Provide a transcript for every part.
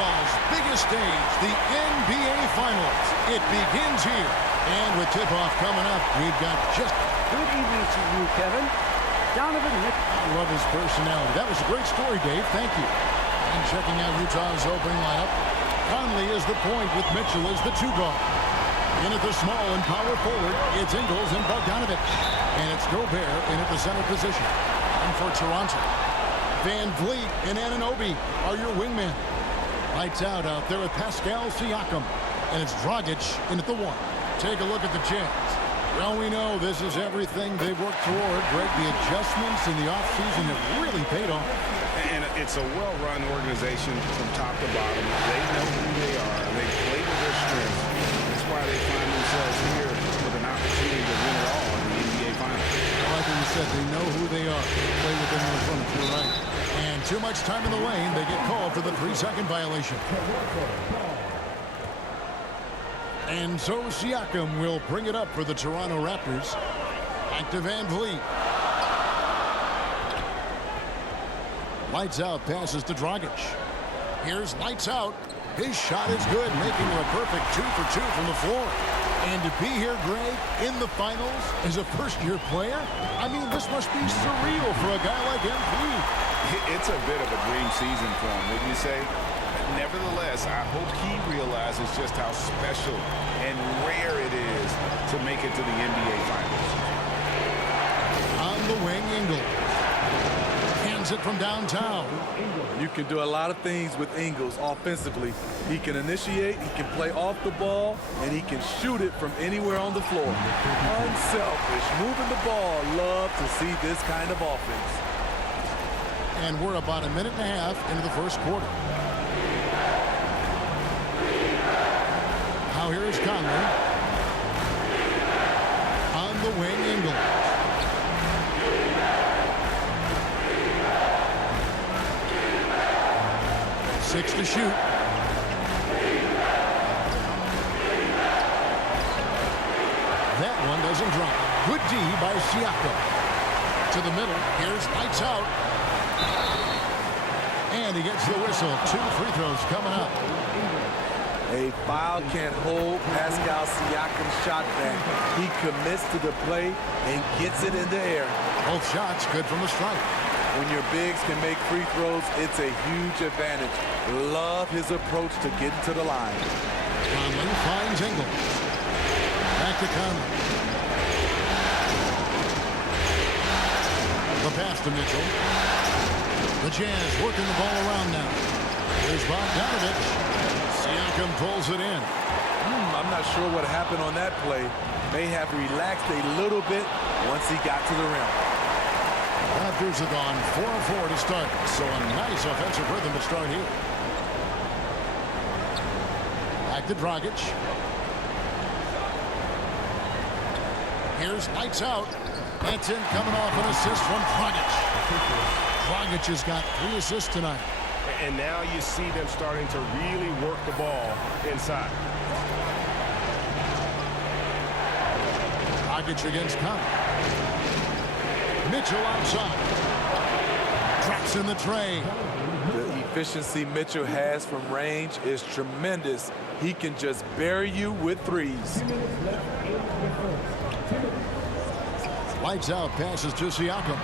basketball's biggest stage, the NBA Finals. It begins here. And with tip-off coming up, we've got just... Good evening to you, Kevin. Donovan Mitchell. I love his personality. That was a great story, Dave. Thank you. And checking out Utah's opening lineup, Conley is the point with Mitchell as the two guard. In at the small and power forward, it's Ingles and Bogdanovic. And it's Gobert in at the center position. And for Toronto, Van Vliet and Anunoby are your wingmen. Lights out there with Pascal Siakam. And it's Dragic in at the one. Take a look at the Jazz. Well, we know this is everything they've worked toward. Greg, the adjustments in the offseason have really paid off. And it's a well-run organization from top to bottom. They know who they are. They play to their strengths. That's why they find themselves here with an opportunity to win it all in the NBA Finals. Like you said, they know who they are. They play within their front. You're right. And too much time in the lane. They get called for the 3-second violation. And so Siakam will bring it up for the Toronto Raptors. Back to Van Vliet. Lights out, passes to Dragic. Here's lights out. His shot is good, making it a perfect 2 for 2 from the floor. And to be here, Greg, in the finals as a first-year player, I mean, this must be surreal for a guy like MVP. It's a bit of a dream season for him, wouldn't you say? Nevertheless, I hope he realizes just how special and rare it is to make it to the NBA Finals. On the wing, Ingles. Hands it from downtown. You can do a lot of things with Ingles offensively. He can initiate, he can play off the ball, and he can shoot it from anywhere on the floor. Unselfish, moving the ball. Love to see this kind of offense. And we're about a minute and a half into the first quarter. Now here is Conley. On the wing, Ingles. Six to shoot. That one doesn't drop. Good D by Siakam. To the middle. Here's lights out. And he gets the whistle. 2 free throws coming up. A foul can hold Pascal Siakam's shot back. He commits to the play and gets it in the air. Both shots good from the stripe. When your bigs can make free throws, it's a huge advantage. Love his approach to getting to the line. Conley finds Ingles. Back to Conley. The pass to Mitchell. The Jazz working the ball around now. Here's Bogdanovic. Siakam pulls it in. I'm not sure what happened on that play. May have relaxed a little bit once he got to the rim. Raptors have gone 4-4 to start. So a nice offensive rhythm to start here. Back to Dragic. Here's lights out. That's in coming off an assist from Dragic. Dragic has got 3 assists tonight. And now you see them starting to really work the ball inside. Dragic against Conley. Mitchell outside. Drops in the tray. The efficiency Mitchell has from range is tremendous. He can just bury you with threes. Lights out, passes to Siakam.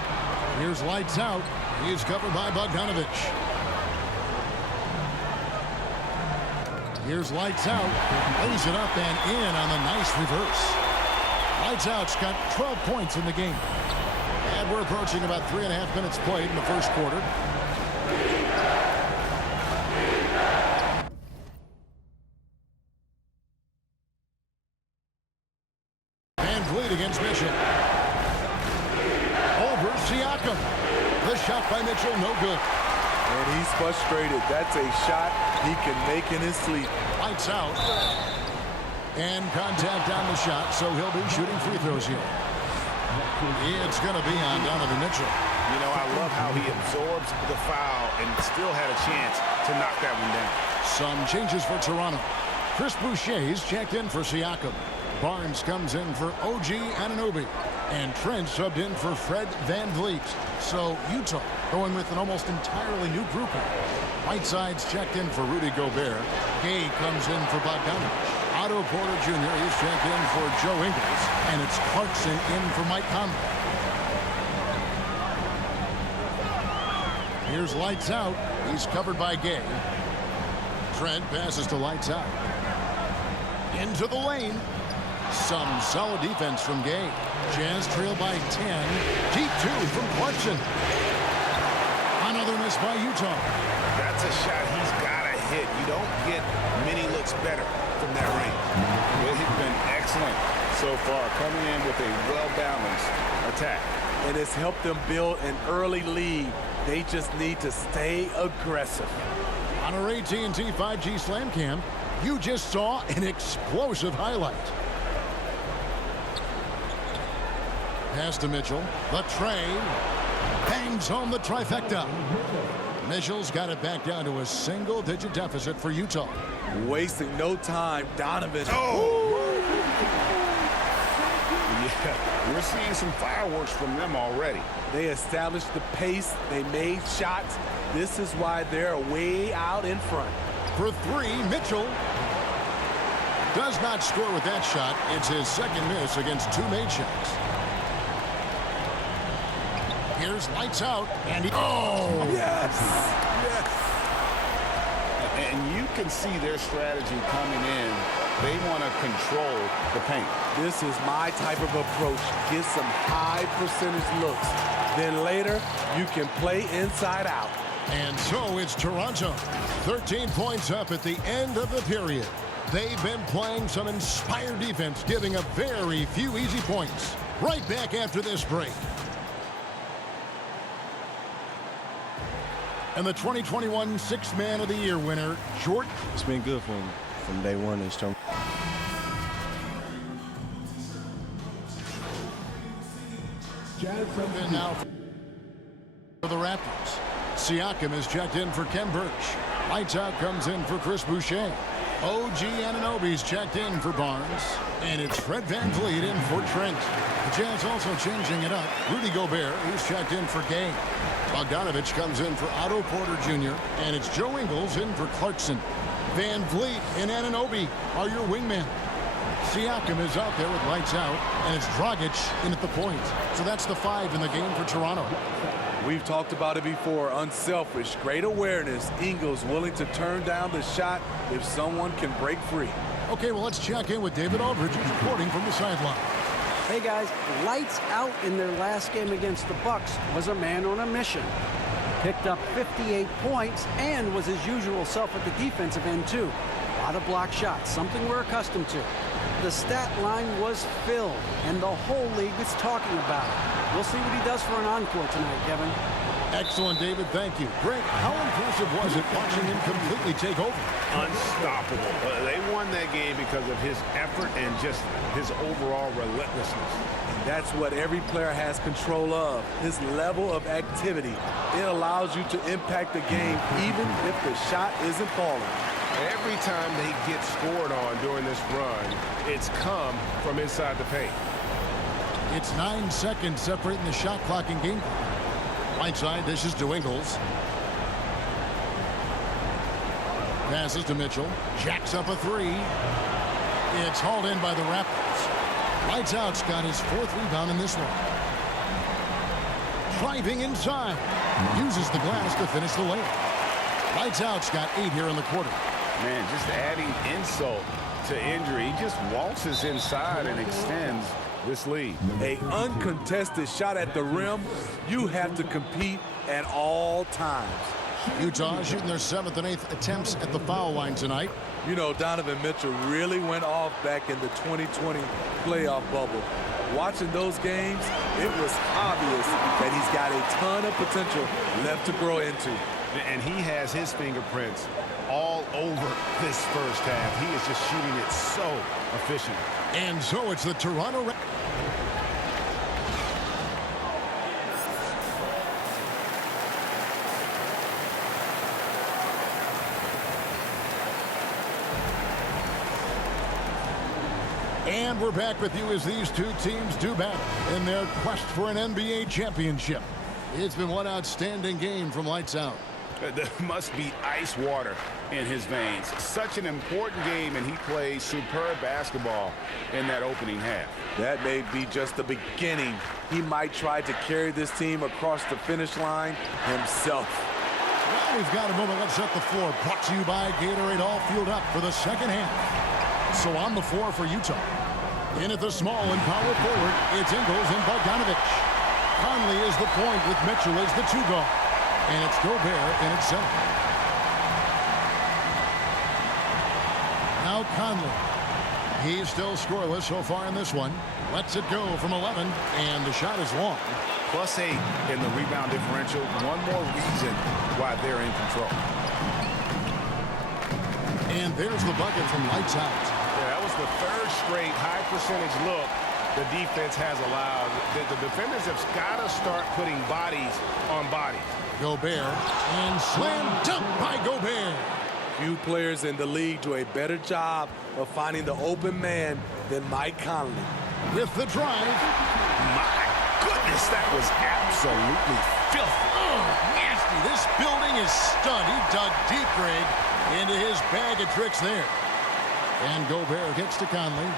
Here's lights out. He's covered by Bogdanovic. Here's lights out. Lays it up and in on the nice reverse. Lights out's got 12 points in the game. And we're approaching about 3.5 minutes played in the first quarter. Van Vliet against Mitchell. Over Siakam. The shot by Mitchell, no good. And he's frustrated. That's a shot he can make in his sleep. Lights out. And contact on the shot, so he'll be shooting free throws here. It's going to be on Donovan Mitchell. You know, I love how he absorbs the foul and still had a chance to knock that one down. Some changes for Toronto. Chris Boucher's checked in for Siakam. Barnes comes in for OG Anunoby. And Trent subbed in for Fred Van Vliet. So Utah going with an almost entirely new grouping. Whiteside's checked in for Rudy Gobert. Gay comes in for Bogdanovich. Otto Porter Jr. is checked in for Joe Ingles. And it's Clarkson in for Mike Conley. Here's Lights Out. He's covered by Gay. Trent passes to Lights Out. Into the lane. Some solid defense from Gay. Jazz trail by 10. Deep two from Clarkson. Another miss by Utah. That's a shot he's got to hit. You don't get many looks better from that range. Well, he's been excellent so far, coming in with a well-balanced attack. And it's helped them build an early lead. They just need to stay aggressive. On our AT&T 5G Slam Cam, you just saw an explosive highlight. Pass to Mitchell. The tray. Bangs home the trifecta. Mitchell's got it back down to a single-digit deficit for Utah. Wasting no time. Donovan. Yeah, we're seeing some fireworks from them already. They established the pace. They made shots. This is why they're way out in front. For three, Mitchell does not score with that shot. It's his second miss against two made shots. Here's Lights Out, and he... Oh! Yes! Yes! And you can see their strategy coming in. They want to control the paint. This is my type of approach. Get some high percentage looks. Then later, you can play inside out. And so it's Toronto. 13 points up at the end of the period. They've been playing some inspired defense, giving up very few easy points. Right back after this break. And the 2021 Sixth Man of the Year winner, Jordan. It's been good for me from day one. It's shown. And now for the Raptors. Siakam is checked in for Kem Birch. Lights Out comes in for Chris Boucher. OG Anunoby's checked in for Barnes. And it's Fred VanVleet in for Trent. The Jazz also changing it up. Rudy Gobert, who's checked in for Gay. Bogdanovich comes in for Otto Porter Jr. And it's Joe Ingles in for Clarkson. VanVleet and Anunoby are your wingmen. Siakam is out there with Lights Out, and it's Dragic in at the point. So that's the 5 in the game for Toronto. We've talked about it before. Unselfish, great awareness. Ingles willing to turn down the shot if someone can break free. Okay, well, let's check in with David Aldridge, who's reporting from the sideline. Hey guys, Lights Out in their last game against the Bucks was a man on a mission. Picked up 58 points and was his usual self at the defensive end too. A lot of block shots, something we're accustomed to. The stat line was filled, and the whole league is talking about it. We'll see what he does for an encore tonight, Kevin. Excellent, David. Thank you. Greg, how impressive was it watching him completely take over? Unstoppable. They won that game because of his effort and just his overall relentlessness. That's what every player has control of, his level of activity. It allows you to impact the game even if the shot isn't falling. Every time they get scored on during this run, it's come from inside the paint. It's 9 seconds separating the shot clock and game. Right side, this is to Ingles. Passes to Mitchell. Jacks up a 3. It's hauled in by the Raptors. Lights Out's got his 4th rebound in this one. Driving inside. Uses the glass to finish the layup. Lights Out's got 8 here in the quarter. Man, just adding insult to injury. He just waltzes inside and extends this lead. An uncontested shot at the rim, you have to compete at all times. Utah shooting their 7th and 8th attempts at the foul line tonight. You know, Donovan Mitchell really went off back in the 2020 playoff bubble. Watching those games, it was obvious that he's got a ton of potential left to grow into. And he has his fingerprints all over this first half. He is just shooting it so efficient. And so it's the Toronto Raptors. And we're back with you as these two teams do battle in their quest for an NBA championship. It's been one outstanding game from Lights Out. There must be ice water in his veins. Such an important game, and he plays superb basketball in that opening half. That may be just the beginning. He might try to carry this team across the finish line himself. Well, we've got a moment. Let's set the floor. Brought to you by Gatorade. All fueled up for the second half. So on the floor for Utah. In at the small and power forward, it's Ingles and Bogdanovich. Conley is the point with Mitchell as the two guard. And it's Gobert in its center. Now Conley. He's still scoreless so far in this one. Lets it go from 11, and the shot is long. +8 in the rebound differential. One more reason why they're in control. And there's the bucket from lights out. Yeah, that was the third straight high percentage look the defense has allowed. The defenders have got to start putting bodies on bodies. Gobert, and slam dunk by Gobert. Few players in the league do a better job of finding the open man than Mike Conley. With the drive. My goodness, that was absolutely filthy. Oh, nasty. This building is stunned. He dug deep, Greg, into his bag of tricks there. And Gobert gets to Conley.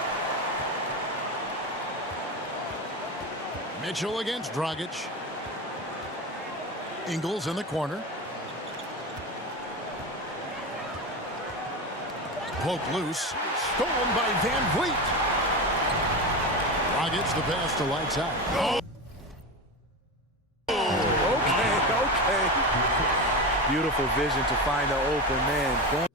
Mitchell against Dragic. Ingles in the corner. Poke loose. Stolen by Van Vliet. Dragic the pass to lights out. Oh. Okay. Beautiful vision to find the open man.